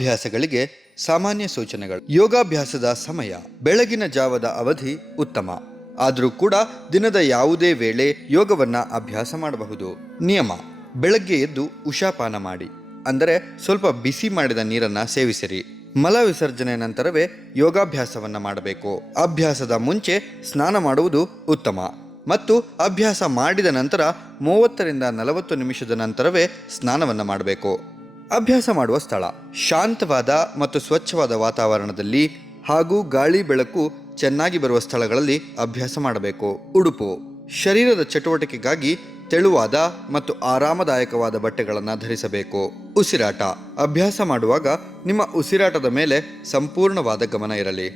ಅಭ್ಯಾಸಗಳಿಗೆ ಸಾಮಾನ್ಯ ಸೂಚನೆಗಳು. ಯೋಗಾಭ್ಯಾಸದ ಸಮಯ. ಬೆಳಗಿನ ಜಾವದ ಅವಧಿ ಉತ್ತಮ. ಆದರೂ ಕೂಡ ದಿನದ ಯಾವುದೇ ವೇಳೆ ಯೋಗವನ್ನ ಅಭ್ಯಾಸ ಮಾಡಬಹುದು. ನಿಯಮ: ಬೆಳಗ್ಗೆ ಎದ್ದು ಉಷಾಪಾನ ಮಾಡಿ, ಅಂದರೆ ಸ್ವಲ್ಪ ಬಿಸಿ ಮಾಡಿದ ನೀರನ್ನ ಸೇವಿಸಿರಿ. ಮಲ ವಿಸರ್ಜನೆ ನಂತರವೇ ಯೋಗಾಭ್ಯಾಸವನ್ನ ಮಾಡಬೇಕು. ಅಭ್ಯಾಸದ ಮುಂಚೆ ಸ್ನಾನ ಮಾಡುವುದು ಉತ್ತಮ ಮತ್ತು ಅಭ್ಯಾಸ ಮಾಡಿದ ನಂತರ 30ರಿಂದ 40 ನಿಮಿಷದ ನಂತರವೇ ಸ್ನಾನವನ್ನು ಮಾಡಬೇಕು. ಅಭ್ಯಾಸ ಮಾಡುವ ಸ್ಥಳ: ಶಾಂತವಾದ ಮತ್ತು ಸ್ವಚ್ಛವಾದ ವಾತಾವರಣದಲ್ಲಿ ಹಾಗೂ ಗಾಳಿ ಬೆಳಕು ಚೆನ್ನಾಗಿ ಬರುವ ಸ್ಥಳಗಳಲ್ಲಿ ಅಭ್ಯಾಸ ಮಾಡಬೇಕು. ಉಡುಪು: ಶರೀರದ ಚಟುವಟಿಕೆಗಾಗಿ ತೆಳುವಾದ ಮತ್ತು ಆರಾಮದಾಯಕವಾದ ಬಟ್ಟೆಗಳನ್ನು ಧರಿಸಬೇಕು. ಉಸಿರಾಟ: ಅಭ್ಯಾಸ ಮಾಡುವಾಗ ನಿಮ್ಮ ಉಸಿರಾಟದ ಮೇಲೆ ಸಂಪೂರ್ಣವಾದ ಗಮನ ಇರಲಿ.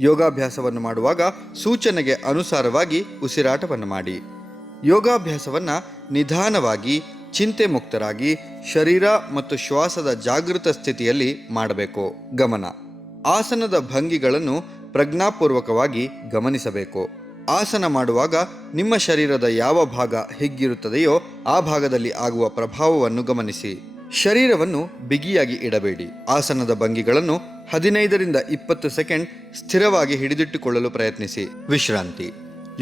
ಯೋಗಾಭ್ಯಾಸವನ್ನು ಮಾಡುವಾಗ ಸೂಚನೆಗೆ ಅನುಸಾರವಾಗಿ ಉಸಿರಾಟವನ್ನು ಮಾಡಿ. ಯೋಗಾಭ್ಯಾಸವನ್ನು ನಿಧಾನವಾಗಿ, ಚಿಂತೆ ಮುಕ್ತರಾಗಿ, ಶರೀರ ಮತ್ತು ಶ್ವಾಸದ ಜಾಗೃತ ಸ್ಥಿತಿಯಲ್ಲಿ ಮಾಡಬೇಕು. ಗಮನ: ಆಸನದ ಭಂಗಿಗಳನ್ನು ಪ್ರಜ್ಞಾಪೂರ್ವಕವಾಗಿ ಗಮನಿಸಬೇಕು. ಆಸನ ಮಾಡುವಾಗ ನಿಮ್ಮ ಶರೀರದ ಯಾವ ಭಾಗ ಹಿಗ್ಗಿರುತ್ತದೆಯೋ ಆ ಭಾಗದಲ್ಲಿ ಆಗುವ ಪ್ರಭಾವವನ್ನು ಗಮನಿಸಿ. ಶರೀರವನ್ನು ಬಿಗಿಯಾಗಿ ಇಡಬೇಡಿ. ಆಸನದ ಭಂಗಿಗಳನ್ನು 15ರಿಂದ 20 ಸೆಕೆಂಡ್ ಸ್ಥಿರವಾಗಿ ಹಿಡಿದಿಟ್ಟುಕೊಳ್ಳಲು ಪ್ರಯತ್ನಿಸಿ. ವಿಶ್ರಾಂತಿ: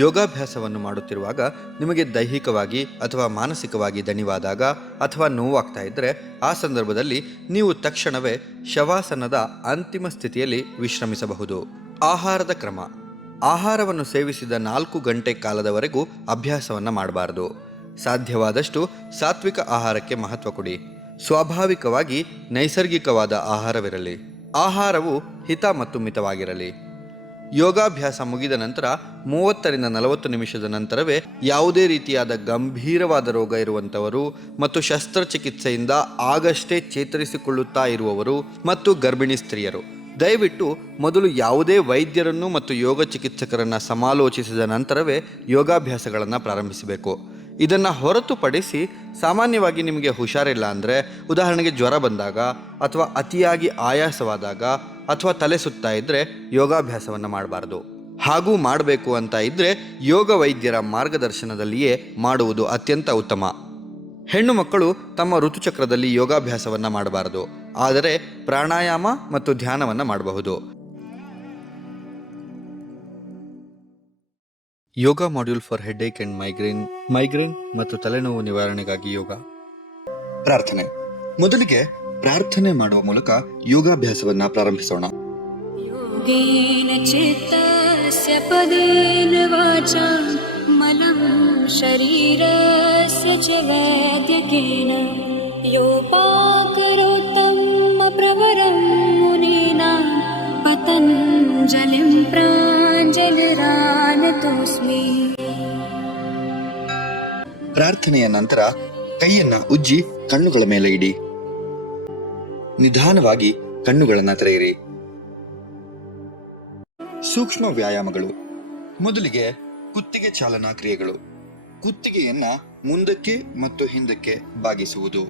ಯೋಗಾಭ್ಯಾಸವನ್ನು ಮಾಡುತ್ತಿರುವಾಗ ನಿಮಗೆ ದೈಹಿಕವಾಗಿ ಅಥವಾ ಮಾನಸಿಕವಾಗಿ ದಣಿವಾದಾಗ ಅಥವಾ ನೋವಾಗ್ತಾ ಇದ್ದರೆ ಆ ಸಂದರ್ಭದಲ್ಲಿ ನೀವು ತಕ್ಷಣವೇ ಶವಾಸನದ ಅಂತಿಮ ಸ್ಥಿತಿಯಲ್ಲಿ ವಿಶ್ರಮಿಸಬಹುದು. ಆಹಾರದ ಕ್ರಮ: ಆಹಾರವನ್ನು ಸೇವಿಸಿದ 4 ಗಂಟೆ ಕಾಲದವರೆಗೂ ಅಭ್ಯಾಸವನ್ನು ಮಾಡಬಾರದು. ಸಾಧ್ಯವಾದಷ್ಟು ಸಾತ್ವಿಕ ಆಹಾರಕ್ಕೆ ಮಹತ್ವ ಕೊಡಿ. ಸ್ವಾಭಾವಿಕವಾಗಿ ನೈಸರ್ಗಿಕವಾದ ಆಹಾರವಿರಲಿ. ಆಹಾರವು ಹಿತ ಮತ್ತು ಮಿತವಾಗಿರಲಿ. ಯೋಗಾಭ್ಯಾಸ ಮುಗಿದ ನಂತರ 30ರಿಂದ 40 ನಿಮಿಷದ ನಂತರವೇ ಯಾವುದೇ ರೀತಿಯಾದ ಗಂಭೀರವಾದ ರೋಗ ಇರುವಂಥವರು ಮತ್ತು ಶಸ್ತ್ರಚಿಕಿತ್ಸೆಯಿಂದ ಆಗಷ್ಟೇ ಚೇತರಿಸಿಕೊಳ್ಳುತ್ತಾ ಇರುವವರು ಮತ್ತು ಗರ್ಭಿಣಿ ಸ್ತ್ರೀಯರು ದಯವಿಟ್ಟು ಮೊದಲು ಯಾವುದೇ ವೈದ್ಯರನ್ನು ಮತ್ತು ಯೋಗ ಚಿಕಿತ್ಸಕರನ್ನು ಸಮಾಲೋಚಿಸಿದ ನಂತರವೇ ಯೋಗಾಭ್ಯಾಸಗಳನ್ನು ಪ್ರಾರಂಭಿಸಬೇಕು. ಇದನ್ನು ಹೊರತುಪಡಿಸಿ ಸಾಮಾನ್ಯವಾಗಿ ನಿಮಗೆ ಹುಷಾರಿಲ್ಲ ಅಂದರೆ, ಉದಾಹರಣೆಗೆ ಜ್ವರ ಬಂದಾಗ ಅಥವಾ ಅತಿಯಾಗಿ ಆಯಾಸವಾದಾಗ ಅಥವಾ ತಲೆ ಸುತ್ತಾ ಇದ್ದರೆ ಯೋಗಾಭ್ಯಾಸವನ್ನು ಮಾಡಬಾರ್ದು. ಹಾಗೂ ಮಾಡಬೇಕು ಅಂತ ಇದ್ದರೆ ಯೋಗ ವೈದ್ಯರ ಮಾರ್ಗದರ್ಶನದಲ್ಲಿಯೇ ಮಾಡುವುದು ಅತ್ಯಂತ ಉತ್ತಮ. ಹೆಣ್ಣು ಮಕ್ಕಳು ತಮ್ಮ ಋತುಚಕ್ರದಲ್ಲಿ ಯೋಗಾಭ್ಯಾಸವನ್ನು ಮಾಡಬಾರದು, ಆದರೆ ಪ್ರಾಣಾಯಾಮ ಮತ್ತು ಧ್ಯಾನವನ್ನು ಮಾಡಬಹುದು. Yoga module for headache and migraine ಮತ್ತು ತಲೆನೋವು ನಿವಾರಣೆಗಾಗಿ ಯೋಗ. ಪ್ರಾರ್ಥನೆ: ಮೊದಲಿಗೆ ಪ್ರಾರ್ಥನೆ ಮಾಡುವ ಮೂಲಕ ಯೋಗಾಭ್ಯಾಸವನ್ನ ಪ್ರಾರಂಭಿಸೋಣ. ಯೋಗೇನ ಚಿತ್ತಸ್ಯ ಪದೇನ ವಾಚಾ ಮಲಂ ಶರೀರಸ್ಯ ಚ ವೈದ್ಯಕೇನ ಯೋಪಾಕರೋತ್ತಮ ಪ್ರವರಂ ಮುನೀನಾಂ ಪತಂಜಲಿಂ ಪ್ರಾಂಜಲಿರಾನತೋಸ್ಮಿ. ಪ್ರಾರ್ಥನೆಯ ನಂತರ ಕೈಯನ್ನ ಉಜ್ಜಿ ಕಣ್ಣುಗಳ ಮೇಲೆ ಇಡಿ. ನಿಧಾನವಾಗಿ ಕಣ್ಣುಗಳನ್ನು ತೆರೆಯಿರಿ. ಸೂಕ್ಷ್ಮ ವ್ಯಾಯಾಮಗಳು. ಮೊದಲಿಗೆ ಕುತ್ತಿಗೆ ಚಾಲನಾ ಕ್ರಿಯೆಗಳು. ಕುತ್ತಿಗೆಯನ್ನ ಮುಂದಕ್ಕೆ ಮತ್ತು ಹಿಂದಕ್ಕೆ ಬಾಗಿಸುವುದು.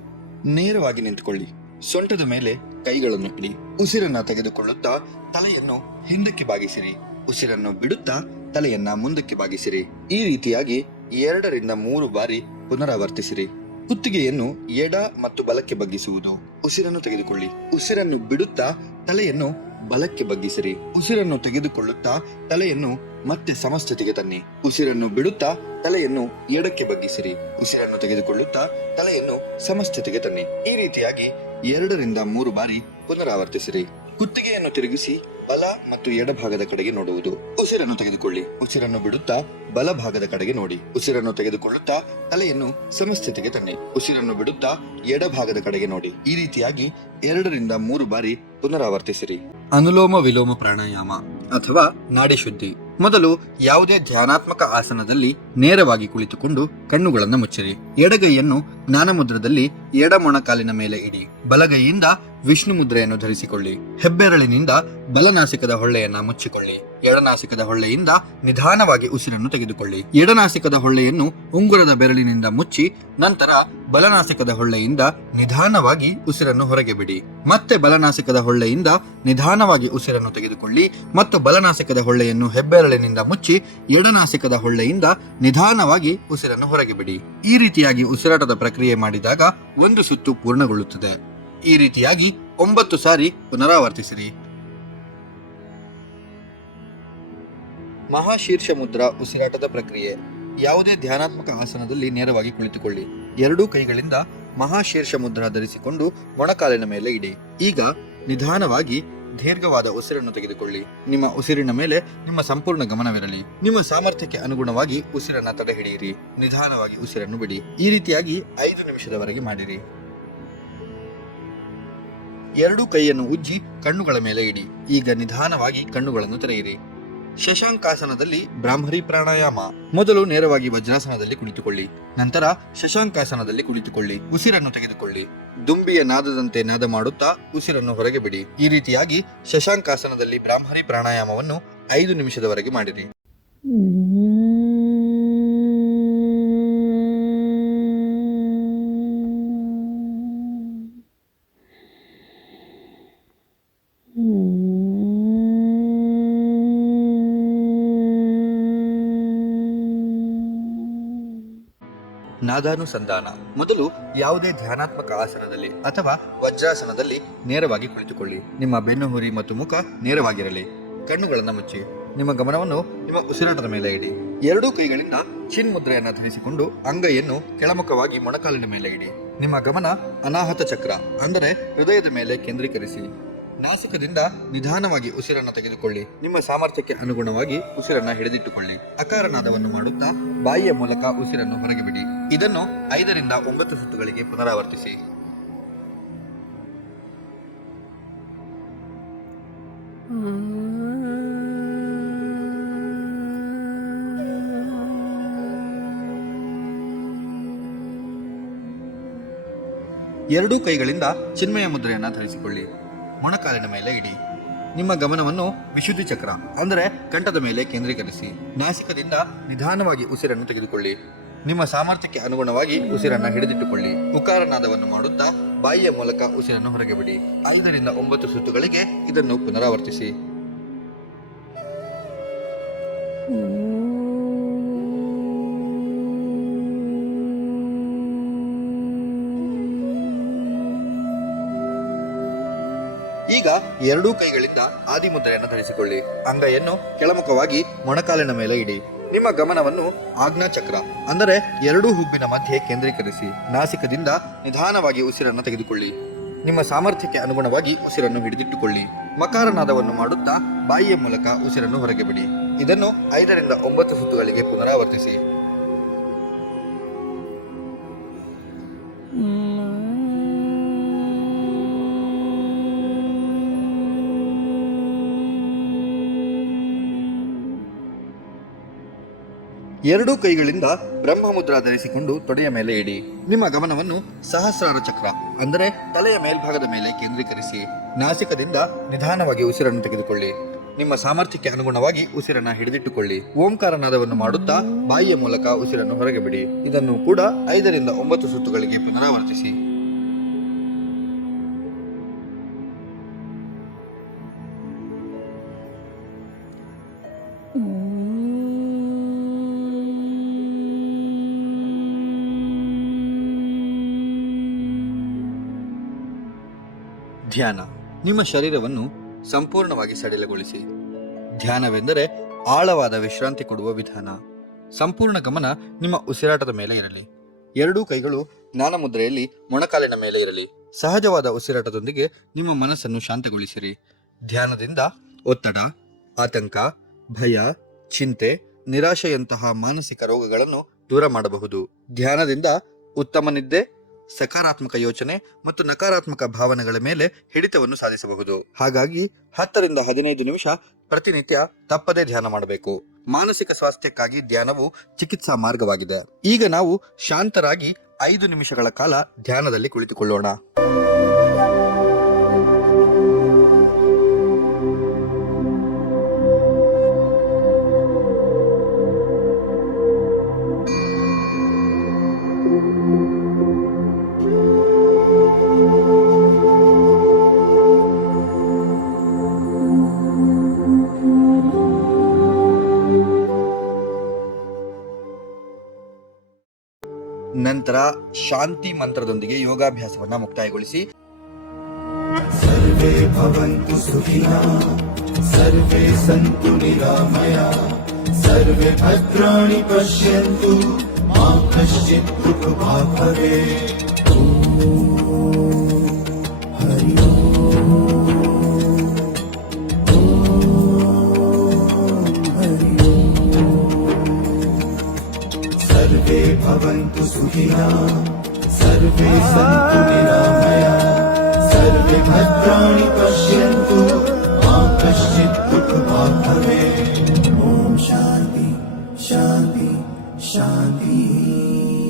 ನೇರವಾಗಿ ನಿಂತುಕೊಳ್ಳಿ. ಸೊಂಟದ ಮೇಲೆ ಕೈಗಳನ್ನು ಇಡಿ. ಉಸಿರನ್ನ ತೆಗೆದುಕೊಳ್ಳುತ್ತಾ ತಲೆಯನ್ನು ಹಿಂದಕ್ಕೆ ಬಾಗಿಸಿರಿ. ಉಸಿರನ್ನು ಬಿಡುತ್ತಾ ತಲೆಯನ್ನ ಮುಂದಕ್ಕೆ ಬಾಗಿಸಿರಿ. ಈ ರೀತಿಯಾಗಿ 2ರಿಂದ 3 ಬಾರಿ ಪುನರಾವರ್ತಿಸಿರಿ. ಕುತ್ತಿಗೆಯನ್ನು ಎಡ ಮತ್ತು ಬಲಕ್ಕೆ ಬಗ್ಗಿಸುವುದು. ಉಸಿರನ್ನು ತೆಗೆದುಕೊಳ್ಳಿ. ಉಸಿರನ್ನು ಬಿಡುತ್ತಾ ತಲೆಯನ್ನು ಬಲಕ್ಕೆ ಬಗ್ಗಿಸಿರಿ. ಉಸಿರನ್ನು ತೆಗೆದುಕೊಳ್ಳುತ್ತಾ ತಲೆಯನ್ನು ಮತ್ತೆ ಸಮಸ್ಥಿತಿಗೆ ತನ್ನಿ. ಉಸಿರನ್ನು ಬಿಡುತ್ತಾ ತಲೆಯನ್ನು ಎಡಕ್ಕೆ ಬಗ್ಗಿಸಿರಿ. ಉಸಿರನ್ನು ತೆಗೆದುಕೊಳ್ಳುತ್ತಾ ತಲೆಯನ್ನು ಸಮಸ್ಥಿತಿಗೆ ತನ್ನಿ. ಈ ರೀತಿಯಾಗಿ 2ರಿಂದ 3 ಬಾರಿ ಪುನರಾವರ್ತಿಸಿರಿ. ಕುತ್ತಿಗೆಯನ್ನು ತಿರುಗಿಸಿ ಬಲ ಮತ್ತು ಎಡಭಾಗದ ಕಡೆಗೆ ನೋಡುವುದು. ಉಸಿರನ್ನು ತೆಗೆದುಕೊಳ್ಳಿ. ಉಸಿರನ್ನು ಬಿಡುತ್ತಾ ಬಲಭಾಗದ ಕಡೆಗೆ ನೋಡಿ. ಉಸಿರನ್ನು ತೆಗೆದುಕೊಳ್ಳುತ್ತಾ ತಲೆಯನ್ನು ಸಮಸ್ಥಿತಿಗೆ ತನ್ನಿ. ಉಸಿರನ್ನು ಬಿಡುತ್ತಾ ಎಡಭಾಗದ ಕಡೆಗೆ ನೋಡಿ. ಈ ರೀತಿಯಾಗಿ 2ರಿಂದ 3 ಬಾರಿ ಪುನರಾವರ್ತಿಸಿರಿ. ಅನುಲೋಮ ವಿಲೋಮ ಪ್ರಾಣಾಯಾಮ ಅಥವಾ ನಾಡಿ ಶುದ್ಧಿ. ಮೊದಲು ಯಾವುದೇ ಧ್ಯಾನಾತ್ಮಕ ಆಸನದಲ್ಲಿ ನೇರವಾಗಿ ಕುಳಿತುಕೊಂಡು ಕಣ್ಣುಗಳನ್ನು ಮುಚ್ಚಿರಿ. ಎಡಗೈಯನ್ನು ಜ್ಞಾನಮುದ್ರದಲ್ಲಿ ಎಡ ಮೊಣಕಾಲಿನ ಮೇಲೆ ಇಡಿ. ಬಲಗೈಯಿಂದ ವಿಷ್ಣು ಮುದ್ರೆಯನ್ನು ಧರಿಸಿಕೊಳ್ಳಿ. ಹೆಬ್ಬೆರಳಿನಿಂದ ಬಲನಾಸಿಕದ ಹೊಳ್ಳೆಯನ್ನ ಮುಚ್ಚಿಕೊಳ್ಳಿ. ಎಡನಾಸಿಕದ ಹೊಳ್ಳೆಯಿಂದ ನಿಧಾನವಾಗಿ ಉಸಿರನ್ನು ತೆಗೆದುಕೊಳ್ಳಿ. ಎಡನಾಸಿಕದ ಹೊಳ್ಳೆಯನ್ನು ಉಂಗುರದ ಬೆರಳಿನಿಂದ ಮುಚ್ಚಿ ನಂತರ ಬಲನಾಸಿಕದ ಹೊಳ್ಳೆಯಿಂದ ನಿಧಾನವಾಗಿ ಉಸಿರನ್ನು ಹೊರಗೆ ಬಿಡಿ. ಮತ್ತೆ ಬಲನಾಸಿಕದ ಹೊಳ್ಳೆಯಿಂದ ನಿಧಾನವಾಗಿ ಉಸಿರನ್ನು ತೆಗೆದುಕೊಳ್ಳಿ ಮತ್ತು ಬಲನಾಸಿಕದ ಹೊಳ್ಳೆಯನ್ನು ಹೆಬ್ಬೆರಳಿನಿಂದ ಮುಚ್ಚಿ ಎಡನಾಸಿಕದ ಹೊಳ್ಳೆಯಿಂದ ನಿಧಾನವಾಗಿ ಉಸಿರನ್ನು ಹೊರಗೆ ಬಿಡಿ. ಈ ರೀತಿಯಾಗಿ ಉಸಿರಾಟದ ಪ್ರಕ್ರಿಯೆ ಮಾಡಿದಾಗ 1 ಸುತ್ತು ಪೂರ್ಣಗೊಳ್ಳುತ್ತದೆ. ಈ ರೀತಿಯಾಗಿ 9 ಸಾರಿ ಪುನರಾವರ್ತಿಸಿರಿ. ಮಹಾಶೀರ್ಷ ಮುದ್ರಾ ಉಸಿರಾಟದ ಪ್ರಕ್ರಿಯೆ. ಯಾವುದೇ ಧ್ಯಾನಾತ್ಮಕ ಆಸನದಲ್ಲಿ ನೇರವಾಗಿ ಕುಳಿತುಕೊಳ್ಳಿ. ಎರಡೂ ಕೈಗಳಿಂದ ಮಹಾಶೀರ್ಷ ಮುದ್ರಾ ಧರಿಸಿಕೊಂಡು ಮೊಣಕಾಲಿನ ಮೇಲೆ ಇಡಿ. ಈಗ ನಿಧಾನವಾಗಿ ದೀರ್ಘವಾದ ಉಸಿರನ್ನು ತೆಗೆದುಕೊಳ್ಳಿ. ನಿಮ್ಮ ಉಸಿರಿನ ಮೇಲೆ ನಿಮ್ಮ ಸಂಪೂರ್ಣ ಗಮನವಿರಲಿ. ನಿಮ್ಮ ಸಾಮರ್ಥ್ಯಕ್ಕೆ ಅನುಗುಣವಾಗಿ ಉಸಿರನ್ನ ತಡೆ ಹಿಡಿಯಿರಿ. ನಿಧಾನವಾಗಿ ಉಸಿರನ್ನು ಬಿಡಿ. ಈ ರೀತಿಯಾಗಿ 5 ನಿಮಿಷದವರೆಗೆ ಮಾಡಿರಿ. ಎರಡೂ ಕೈಯನ್ನು ಉಜ್ಜಿ ಕಣ್ಣುಗಳ ಮೇಲೆ ಇಡಿ. ಈಗ ನಿಧಾನವಾಗಿ ಕಣ್ಣುಗಳನ್ನು ತೆರೆಯಿರಿ. ಶಶಾಂಕಾಸನದಲ್ಲಿ ಬ್ರಾಹ್ಮರಿ ಪ್ರಾಣಾಯಾಮ. ಮೊದಲು ನೇರವಾಗಿ ವಜ್ರಾಸನದಲ್ಲಿ ಕುಳಿತುಕೊಳ್ಳಿ. ನಂತರ ಶಶಾಂಕಾಸನದಲ್ಲಿ ಕುಳಿತುಕೊಳ್ಳಿ. ಉಸಿರನ್ನು ತೆಗೆದುಕೊಳ್ಳಿ. ದುಂಬಿಯ ನಾದದಂತೆ ನಾದ ಮಾಡುತ್ತಾ ಉಸಿರನ್ನು ಹೊರಗೆ ಬಿಡಿ. ಈ ರೀತಿಯಾಗಿ ಶಶಾಂಕಾಸನದಲ್ಲಿ ಬ್ರಾಹ್ಮರಿ ಪ್ರಾಣಾಯಾಮವನ್ನು 5 ನಿಮಿಷದವರೆಗೆ ಮಾಡಿರಿ. ನಾದಾನುಸಂಧಾನ. ಮೊದಲು ಯಾವುದೇ ಧ್ಯಾನಾತ್ಮಕ ಆಸನದಲ್ಲಿ ಅಥವಾ ವಜ್ರಾಸನದಲ್ಲಿ ನೇರವಾಗಿ ಕುಳಿತುಕೊಳ್ಳಿ. ನಿಮ್ಮ ಬೆನ್ನುಹುರಿ ಮತ್ತು ಮುಖ ನೇರವಾಗಿರಲಿ. ಕಣ್ಣುಗಳನ್ನು ಮುಚ್ಚಿ ನಿಮ್ಮ ಗಮನವನ್ನು ನಿಮ್ಮ ಉಸಿರಾಟದ ಮೇಲೆ ಇಡಿ. ಎರಡೂ ಕೈಗಳಿಂದ ಚಿನ್ ಮುದ್ರೆಯನ್ನು ಧರಿಸಿಕೊಂಡು ಅಂಗೈಯನ್ನು ಕೆಳಮುಖವಾಗಿ ಮೊಣಕಾಲಿನ ಮೇಲೆ ಇಡಿ. ನಿಮ್ಮ ಗಮನ ಅನಾಹತ ಚಕ್ರ ಅಂದರೆ ಹೃದಯದ ಮೇಲೆ ಕೇಂದ್ರೀಕರಿಸಿ. ನಾಸಿಕದಿಂದ ನಿಧಾನವಾಗಿ ಉಸಿರನ್ನು ತೆಗೆದುಕೊಳ್ಳಿ. ನಿಮ್ಮ ಸಾಮರ್ಥ್ಯಕ್ಕೆ ಅನುಗುಣವಾಗಿ ಉಸಿರನ್ನು ಹಿಡಿದಿಟ್ಟುಕೊಳ್ಳಿ. ಅಕಾರನಾದವನ್ನು ಮಾಡುತ್ತಾ ಬಾಯಿಯ ಮೂಲಕ ಉಸಿರನ್ನು ಹೊರಗೆ ಬಿಡಿ. ಇದನ್ನು 5 ರಿಂದ 9 ಸುತ್ತುಗಳಿಗೆ ಪುನರಾವರ್ತಿಸಿ. ಎರಡೂ ಕೈಗಳಿಂದ ಚಿನ್ಮಯ ಮುದ್ರೆಯನ್ನು ಧರಿಸಿಕೊಳ್ಳಿ. ಮೊಣಕಾಲಿನ ಮೇಲೆ ಇಡಿ. ನಿಮ್ಮ ಗಮನವನ್ನು ವಿಶುದ್ಧಿ ಚಕ್ರ ಅಂದರೆ ಕಂಠದ ಮೇಲೆ ಕೇಂದ್ರೀಕರಿಸಿ. ನಾಸಿಕದಿಂದ ನಿಧಾನವಾಗಿ ಉಸಿರನ್ನು ತೆಗೆದುಕೊಳ್ಳಿ. ನಿಮ್ಮ ಸಾಮರ್ಥ್ಯಕ್ಕೆ ಅನುಗುಣವಾಗಿ ಉಸಿರನ್ನು ಹಿಡಿದಿಟ್ಟುಕೊಳ್ಳಿ. ಉಕಾರನಾದವನ್ನು ಮಾಡುತ್ತಾ ಬಾಯಿಯ ಮೂಲಕ ಉಸಿರನ್ನು ಹೊರಗೆ ಬಿಡಿ. 5 ರಿಂದ 9 ಸುತ್ತುಗಳಿಗೆ ಇದನ್ನು ಪುನರಾವರ್ತಿಸಿ. ಈಗ ಎರಡೂ ಕೈಗಳಿಂದ ಆದಿಮುದ್ರೆಯನ್ನು ಧರಿಸಿಕೊಳ್ಳಿ. ಅಂಗೈಯನ್ನು ಕೆಳಮುಖವಾಗಿ ಮೊಣಕಾಲಿನ ಮೇಲೆ ಇಡಿ. ನಿಮ್ಮ ಗಮನವನ್ನು ಆಜ್ಞಾಚಕ್ರ ಅಂದರೆ ಎರಡೂ ಹುಬ್ಬಿನ ಮಧ್ಯೆ ಕೇಂದ್ರೀಕರಿಸಿ. ನಾಸಿಕದಿಂದ ನಿಧಾನವಾಗಿ ಉಸಿರನ್ನು ತೆಗೆದುಕೊಳ್ಳಿ. ನಿಮ್ಮ ಸಾಮರ್ಥ್ಯಕ್ಕೆ ಅನುಗುಣವಾಗಿ ಉಸಿರನ್ನು ಹಿಡಿದಿಟ್ಟುಕೊಳ್ಳಿ. ಮಕಾರನಾದವನ್ನು ಮಾಡುತ್ತಾ ಬಾಯಿಯ ಮೂಲಕ ಉಸಿರನ್ನು ಹೊರಗೆ ಬಿಡಿ. ಇದನ್ನು 5 ರಿಂದ 9 ಸುತ್ತುಗಳಿಗೆ ಪುನರಾವರ್ತಿಸಿ. ಎರಡೂ ಕೈಗಳಿಂದ ಬ್ರಹ್ಮಮುದ್ರಾ ಧರಿಸಿಕೊಂಡು ತೊಡೆಯ ಮೇಲೆ ಇಡಿ. ನಿಮ್ಮ ಗಮನವನ್ನು ಸಹಸ್ರಾರ ಚಕ್ರ ಅಂದರೆ ತಲೆಯ ಮೇಲ್ಭಾಗದ ಮೇಲೆ ಕೇಂದ್ರೀಕರಿಸಿ. ನಾಸಿಕದಿಂದ ನಿಧಾನವಾಗಿ ಉಸಿರನ್ನು ತೆಗೆದುಕೊಳ್ಳಿ. ನಿಮ್ಮ ಸಾಮರ್ಥ್ಯಕ್ಕೆ ಅನುಗುಣವಾಗಿ ಉಸಿರನ್ನು ಹಿಡಿದಿಟ್ಟುಕೊಳ್ಳಿ. ಓಂಕಾರನಾದವನ್ನು ಮಾಡುತ್ತಾ ಬಾಯಿಯ ಮೂಲಕ ಉಸಿರನ್ನು ಹೊರಗೆ ಬಿಡಿ. ಇದನ್ನು ಕೂಡ 5 ರಿಂದ 9 ಸುತ್ತುಗಳಿಗೆ ಪುನರಾವರ್ತಿಸಿ. ಧ್ಯಾನ. ನಿಮ್ಮ ಶರೀರವನ್ನು ಸಂಪೂರ್ಣವಾಗಿ ಸಡಿಲಗೊಳಿಸಿ. ಧ್ಯಾನವೆಂದರೆ ಆಳವಾದ ವಿಶ್ರಾಂತಿ ಕೊಡುವ ವಿಧಾನ. ಸಂಪೂರ್ಣ ಗಮನ ನಿಮ್ಮ ಉಸಿರಾಟದ ಮೇಲೆ ಇರಲಿ. ಎರಡೂ ಕೈಗಳು ಜ್ಞಾನಮುದ್ರೆಯಲ್ಲಿ ಮೊಣಕಾಲಿನ ಮೇಲೆ ಇರಲಿ. ಸಹಜವಾದ ಉಸಿರಾಟದೊಂದಿಗೆ ನಿಮ್ಮ ಮನಸ್ಸನ್ನು ಶಾಂತಗೊಳಿಸಿರಿ. ಧ್ಯಾನದಿಂದ ಒತ್ತಡ, ಆತಂಕ, ಭಯ, ಚಿಂತೆ, ನಿರಾಶೆಯಂತಹ ಮಾನಸಿಕ ರೋಗಗಳನ್ನು ದೂರ ಮಾಡಬಹುದು. ಧ್ಯಾನದಿಂದ ಉತ್ತಮ ನಿದ್ದೆ, ಸಕಾರಾತ್ಮಕ ಯೋಚನೆ ಮತ್ತು ನಕಾರಾತ್ಮಕ ಭಾವನೆಗಳ ಮೇಲೆ ಹಿಡಿತವನ್ನು ಸಾಧಿಸಬಹುದು. ಹಾಗಾಗಿ 10 ರಿಂದ 15 ನಿಮಿಷ ಪ್ರತಿನಿತ್ಯ ತಪ್ಪದೇ ಧ್ಯಾನ ಮಾಡಬೇಕು. ಮಾನಸಿಕ ಸ್ವಾಸ್ಥ್ಯಕ್ಕಾಗಿ ಧ್ಯಾನವು ಚಿಕಿತ್ಸಾ ಮಾರ್ಗವಾಗಿದೆ. ಈಗ ನಾವು ಶಾಂತರಾಗಿ 5 ನಿಮಿಷಗಳ ಕಾಲ ಧ್ಯಾನದಲ್ಲಿ ಕುಳಿತುಕೊಳ್ಳೋಣ. ನಂತರ ಶಾಂತಿ ಮಂತ್ರದೊಂದಿಗೆ ಯೋಗಾಭ್ಯಾಸವನ್ನ ಮುಕ್ತಾಯಗೊಳಿಸಿ. सर्वे भवन्तु सुखिनः सर्वे सन्तु निरामयाः सर्वे भद्राणि पश्यन्तु मा कश्चित् दुःखभाग् भवेत्। हरि सर्वे भवन्तु सुखिनः सर्वे सन्तु निरामयाः सर्वे भद्राणि पश्यन्तु मा कश्चित् दुःखभाग् भवेत्। ॐ शान्ति शान्ति शान्तिः।